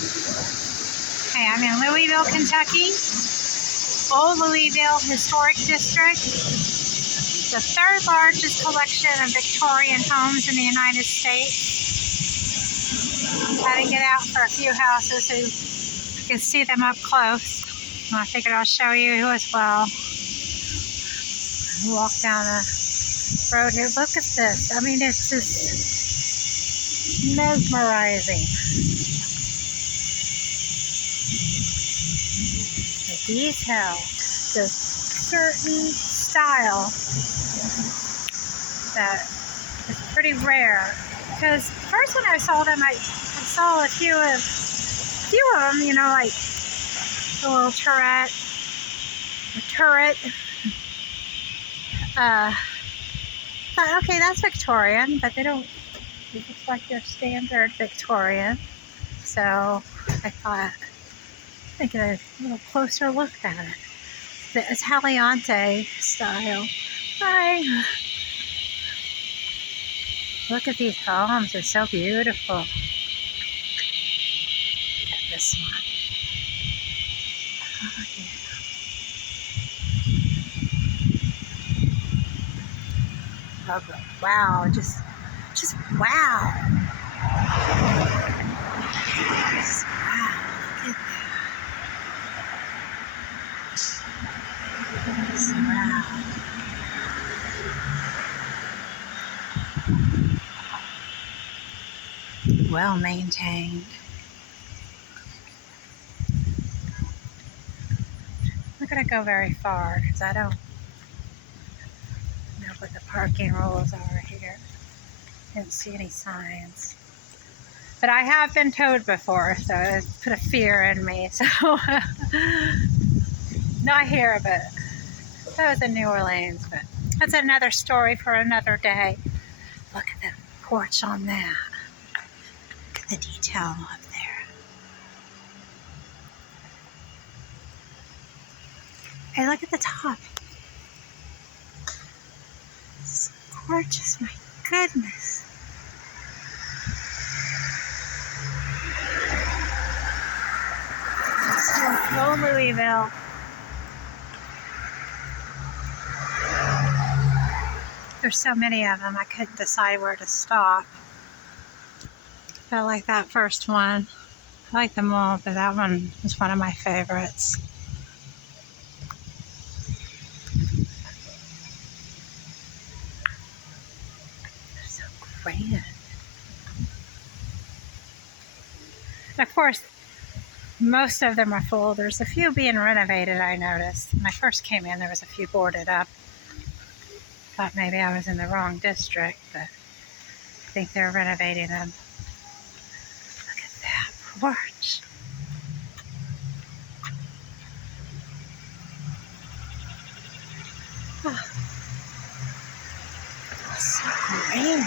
Okay, I'm in Louisville, Kentucky. Old Louisville Historic District. The third largest collection of Victorian homes in the United States. Had to get out for a few houses so you can see them up close. I figured I'll show you as well. Walk down the road here. Look at this. I mean, it's just mesmerizing. The detail, the certain style that is pretty rare. Because first when I saw them, I saw a few of them, you know, like a little turret. Thought, okay, that's Victorian, but they don't look like their standard Victorian. So I thought I'd get a little closer look at it. The Italianate style. Hi. Look at these homes, they're so beautiful. Look at this one. Oh, yeah. Oh, wow, just wow. Just wow, look at that. Just wow. Well maintained. I'm not going to go very far because I don't know what the parking rules are here. Didn't see any signs. But I have been towed before, so it put a fear in me. So, not here, but that was in New Orleans. But that's another story for another day. Look at the porch on that. Look at the detail up there. Hey, look at the top. It's gorgeous, my goodness. Old Louisville. There's so many of them, I couldn't decide where to stop. I like that first one. I like them all, but that one was one of my favorites. They're so grand. And of course, most of them are full. There's a few being renovated, I noticed. When I first came in, there was a few boarded up. Thought maybe I was in the wrong district, but I think they're renovating them. Look at that porch. Oh, so grand.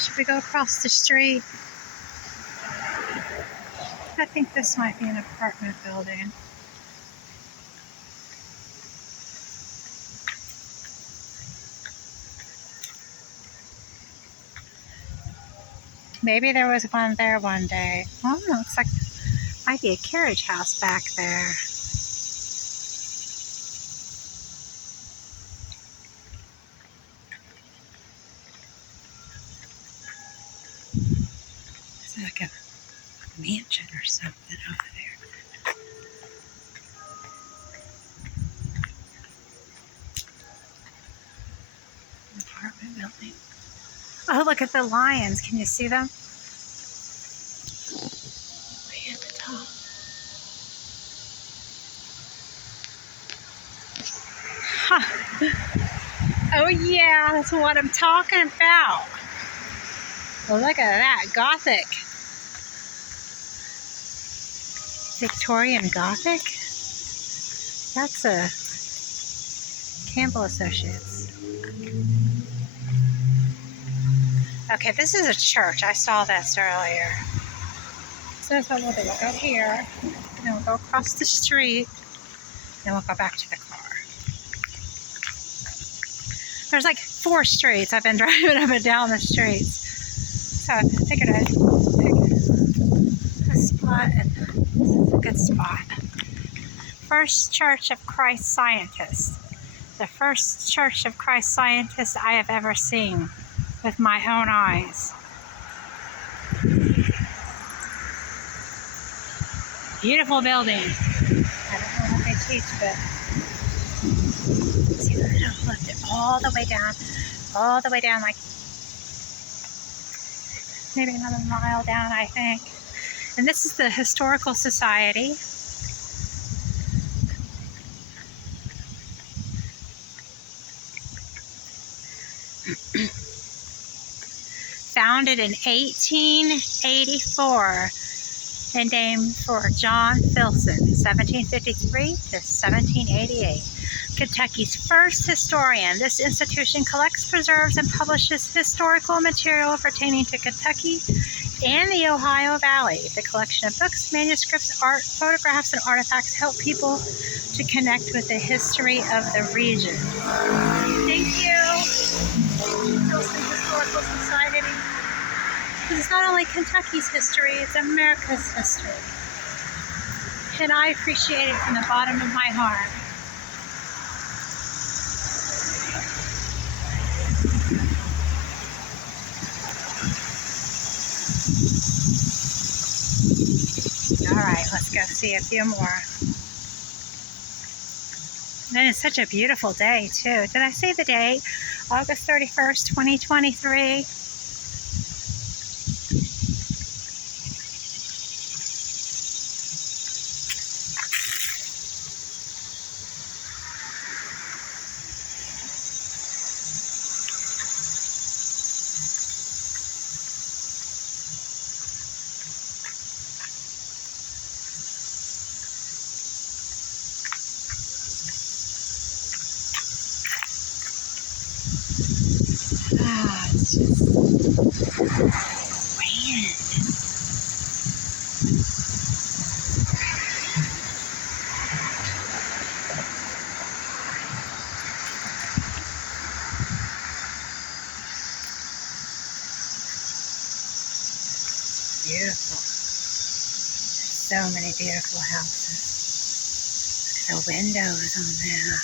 Should we go across the street? I think this might be an apartment building. Maybe there was one there one day. Oh, looks like might be a carriage house back there. It's like a mansion or something over there. An apartment building. Oh, look at the lions. Can you see them? Way at the top. Huh. Oh yeah, that's what I'm talking about. Well, look at that, Gothic. Victorian Gothic? That's a Campbell Associates. Okay, this is a church. I saw this earlier. So that's what we'll do. We'll go here, and then we'll go across the street. Then we'll go back to the car. There's like 4 streets. I've been driving up and down the streets. So I figured I'd pick a spot, and this is a good spot. First Church of Christ Scientists. The first Church of Christ Scientists I have ever seen with my own eyes. Beautiful building. I don't know what they teach, but see, I don't lift it all the way down, like maybe another mile down, I think. And this is the Historical Society. Founded in 1884 and named for John Filson, 1753 to 1788. Kentucky's first historian, this institution collects, preserves, and publishes historical material pertaining to Kentucky and the Ohio Valley. The collection of books, manuscripts, art, photographs, and artifacts help people to connect with the history of the region. Thank you, Filson Historical Society. Because it's not only Kentucky's history, it's America's history. And I appreciate it from the bottom of my heart. All right, let's go see a few more. And it's such a beautiful day, too. Did I say the date? August 31st, 2023. Ah, it's just grand. Beautiful. There's so many beautiful houses. Look at the windows on there.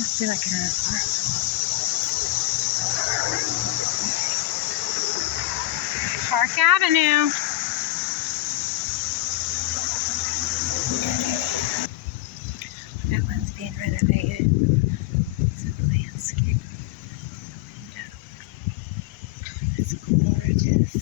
I feel like in an apartment. Park Avenue. That one's being renovated. It's a landscape window. It's gorgeous.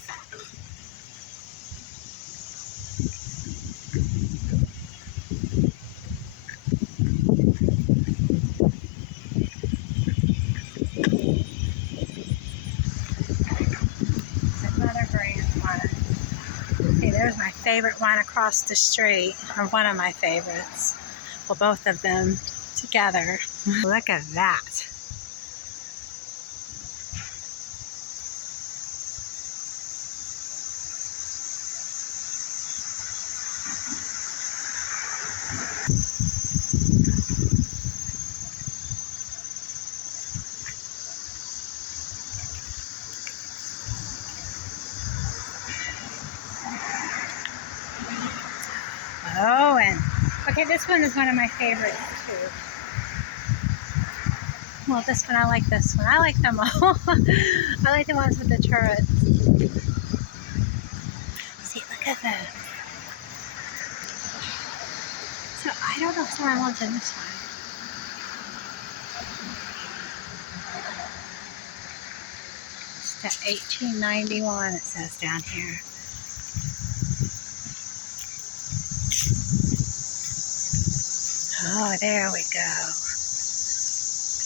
Another grand one. See, there's my favorite one across the street, or one of my favorites. Well, both of them together. Look at that. Oh, and okay, this one is one of my favorites too. Well, this one, I like this one. I like them all. I like the ones with the turrets. See, look at that. So I don't know if someone wants in this one. to 1891, it says down here. Oh, there we go.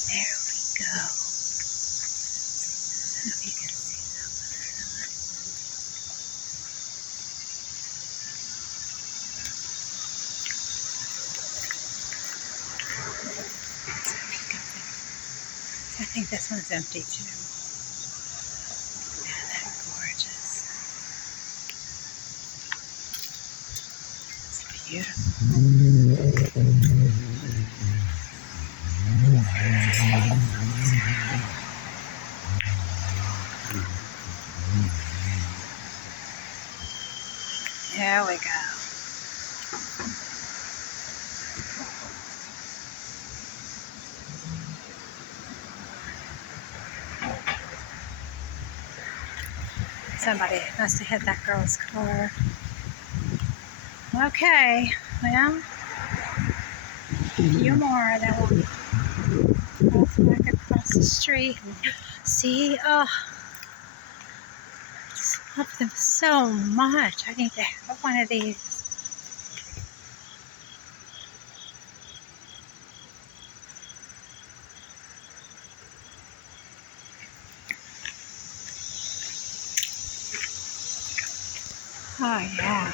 There we go. I don't know if you can see that one or not. I think this one's empty too. Isn't that gorgeous? It's beautiful. There we go. Somebody must have hit that girl's car. Okay, well, a few more, then we'll cross back across the street and see. Oh, I just love them so much. I need to have one of these. Oh, yeah.